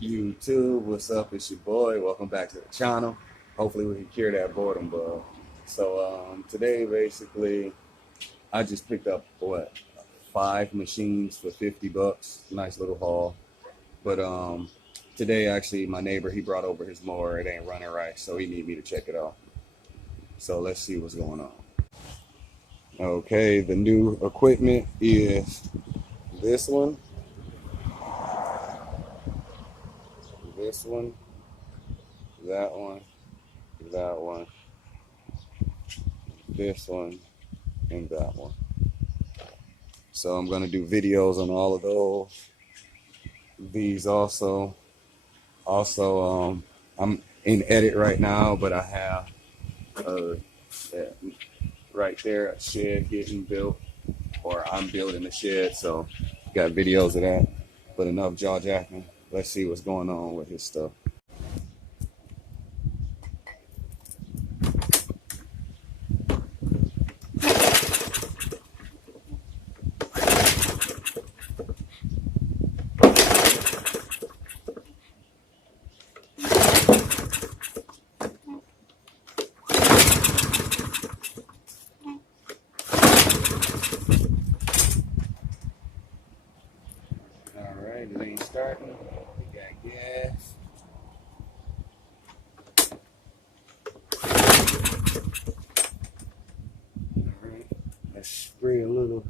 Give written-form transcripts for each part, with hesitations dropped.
YouTube, what's up? It's your boy. Welcome back to the channel. Hopefully we can cure that boredom bug. So today basically I just picked up 5 machines for 50 bucks. Nice little haul. But today actually my neighbor, he brought over his mower. It ain't running right, so he need me to check it out. So let's see what's going on. Okay, the new equipment is this one, this one, that one, that one, this one, and that one. So I'm gonna do videos on all of those. These also. I'm in edit right now, but I have uh, right there a shed getting built, or I'm building a shed. So got videos of that. But enough jaw jacking. Let's see what's going on with his stuff. All right, it ain't starting. We got gas. All right, let's spray a little.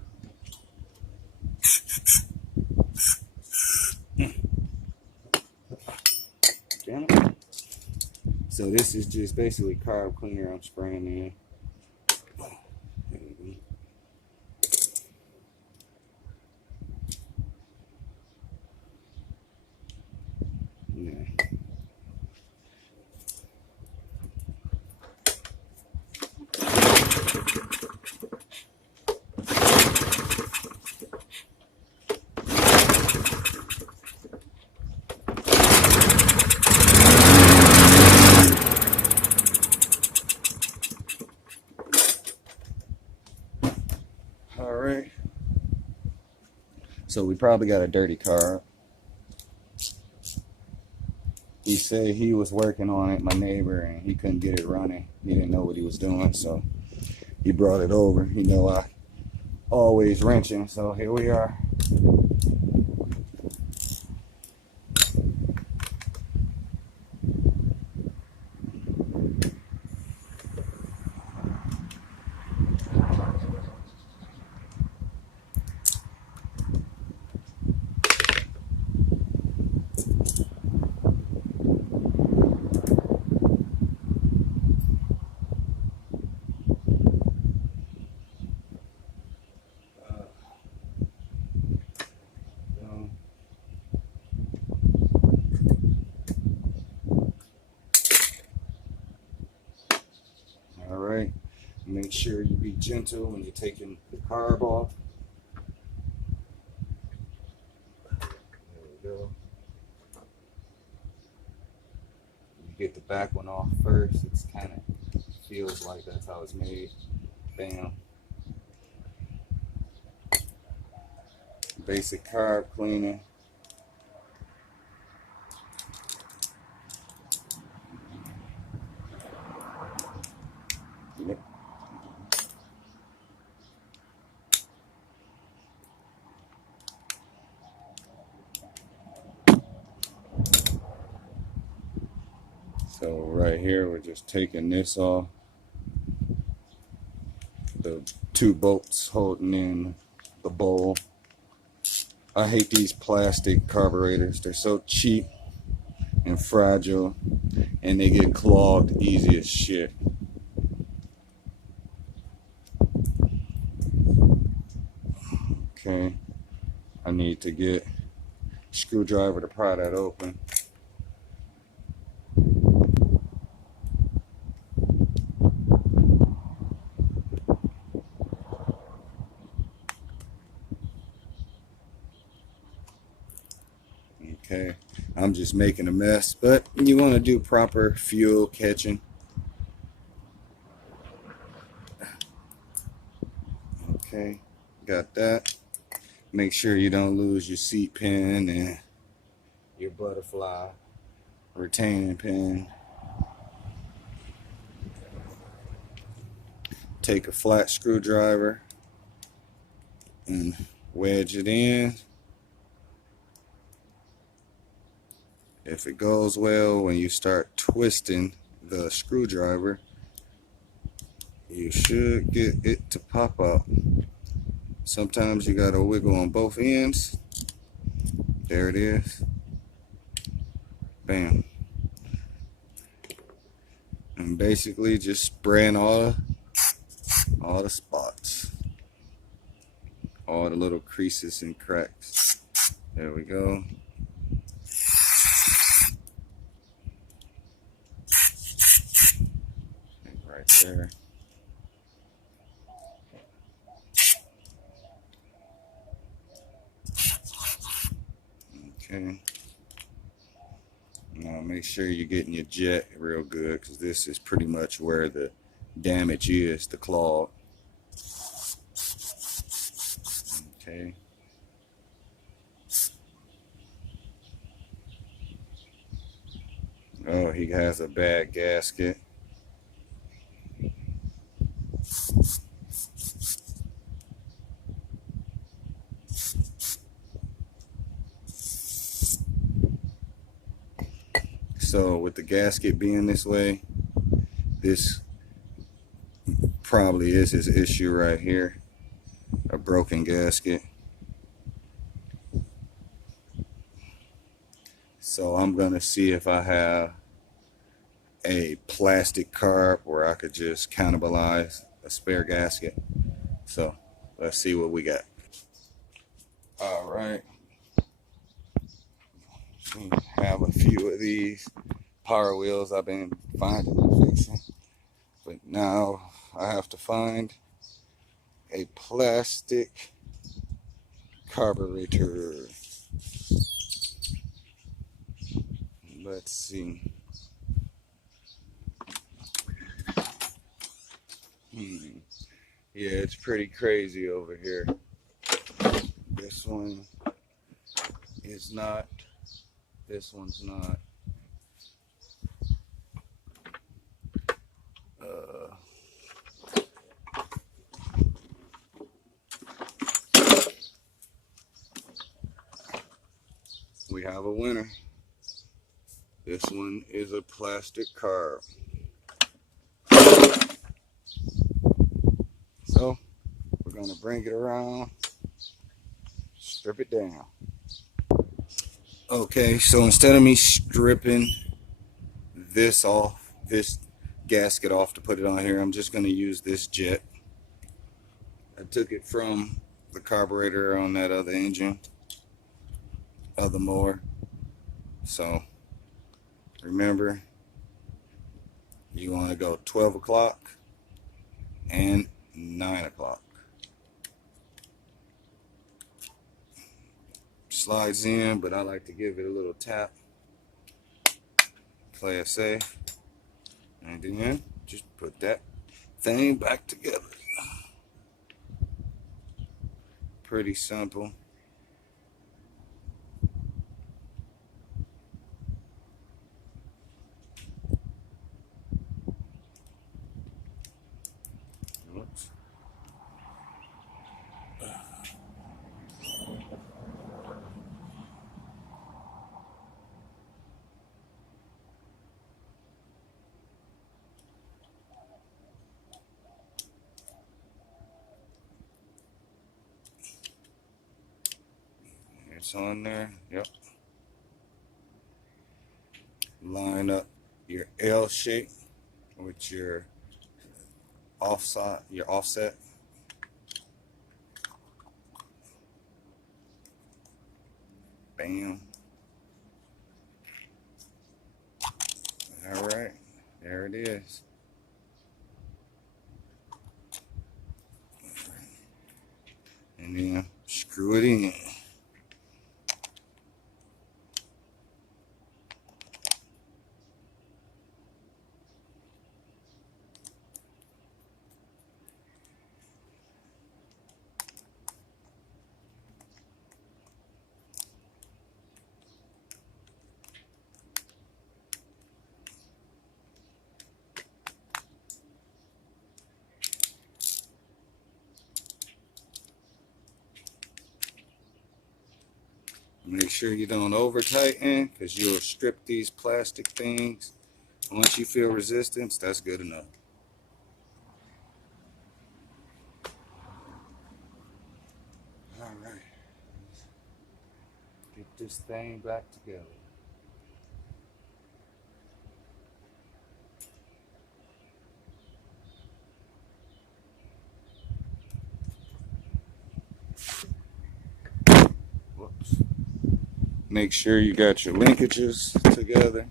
Damn it. So this is just basically carb cleaner I'm spraying in. Yeah. All right. So we probably got a dirty car. He said he was working on it, my neighbor, and he couldn't get it running. He didn't know what he was doing, so he brought it over. You know, I always wrenching, so here we are. All right, make sure you be gentle when you're taking the carb off. There we go. You get the back one off first. It's kind of feels like that's how it's made. Bam. Basic carb cleaning. Yep. So right here, we're just taking this off. The 2 bolts holding in the bowl. I hate these plastic carburetors. They're so cheap and fragile, and they get clogged easy as shit. Okay, I need to get a screwdriver to pry that open. Okay, I'm just making a mess, but you want to do proper fuel catching. Okay, got that. Make sure you don't lose your seat pin and your butterfly retaining pin. Take a flat screwdriver and wedge it in. If it goes well, when you start twisting the screwdriver, you should get it to pop out. Sometimes you gotta wiggle on both ends. There it is. Bam. And basically just spraying all the spots, all the little creases and cracks. There we go. Right there. Okay. Now make sure you're getting your jet real good, because this is pretty much where the damage is, the clog. Okay. Oh, he has a bad gasket. So with the gasket being this way, this probably is his issue right here, a broken gasket. So I'm gonna see if I have a plastic carb where I could just cannibalize a spare gasket. So let's see what we got. All right, we have a few of these power wheels I've been finding and fixing, but now I have to find a plastic carburetor. Let's see. Yeah, it's pretty crazy over here. This one is not. This one's not. We have a winner. This one is a plastic carb. So we're gonna bring it around, strip it down. Okay, so instead of me stripping this off, this gasket off to put it on here, I'm just gonna use this jet. I took it from the carburetor on that other engine of the mower. So remember, you want to go 12 o'clock and 9 o'clock. Slides in, but I like to give it a little tap, play it safe, and then just put that thing back together. Pretty simple. Oops. It's on there. Yep. Line up your L shape with your offset. Bam. All right, there it is. And then screw it in. Make sure you don't over tighten, because you'll strip these plastic things. Once you feel resistance, that's good enough. All right, get this thing back together. Whoops. Make sure you got your linkages together.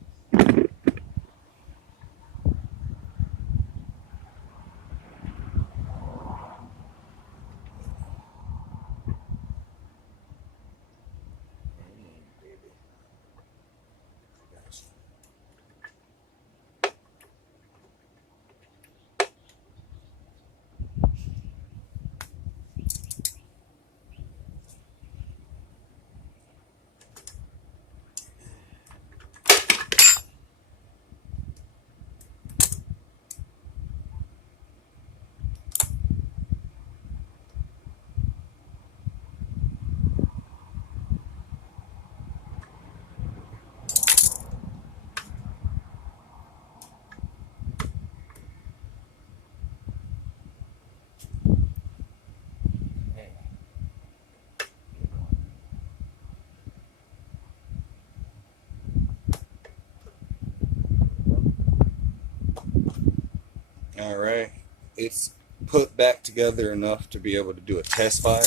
All right, it's put back together enough to be able to do a test fire.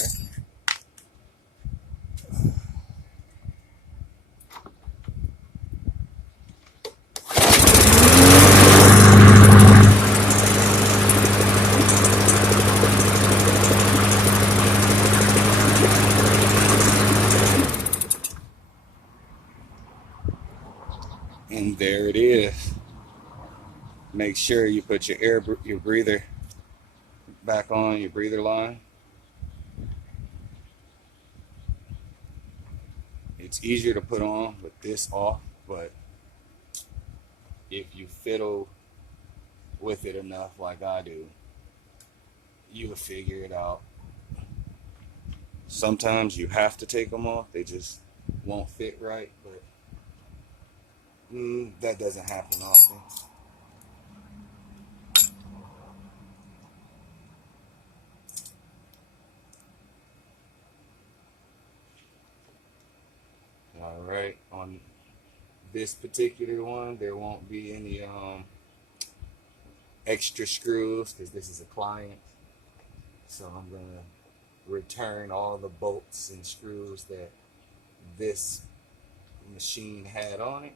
And there it is. Make sure you put your breather back on, your breather line. It's easier to put on with this off, but if you fiddle with it enough like I do, you'll figure it out. Sometimes you have to take them off, they just won't fit right, but that doesn't happen often. All right, on this particular one, there won't be any extra screws because this is a client. So I'm gonna return all the bolts and screws that this machine had on it.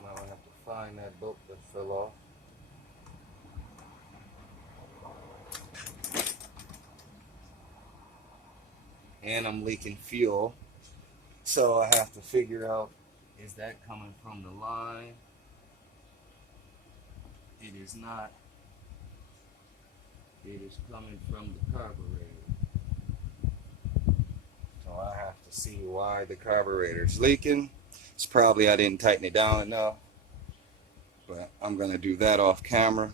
Now I have to find that bolt that fell off. And I'm leaking fuel, so I have to figure out, is that coming from the line? It is not. It is coming from the carburetor. So I have to see why the carburetor is leaking. It's probably I didn't tighten it down enough, but I'm gonna do that off camera.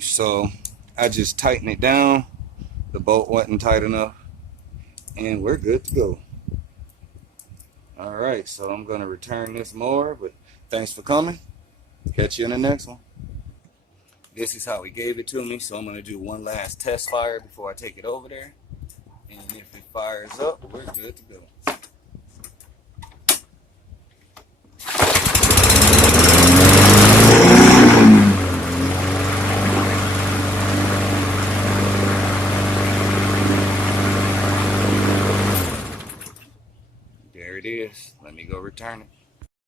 So I just tightened it down. The bolt wasn't tight enough, and we're good to go. All right, so I'm gonna return this mower, but thanks for coming. Catch you in the next one. This is how he gave it to me, so I'm gonna do one last test fire before I take it over there. And if it fires up, we're good to go. There it is. Let me go return it.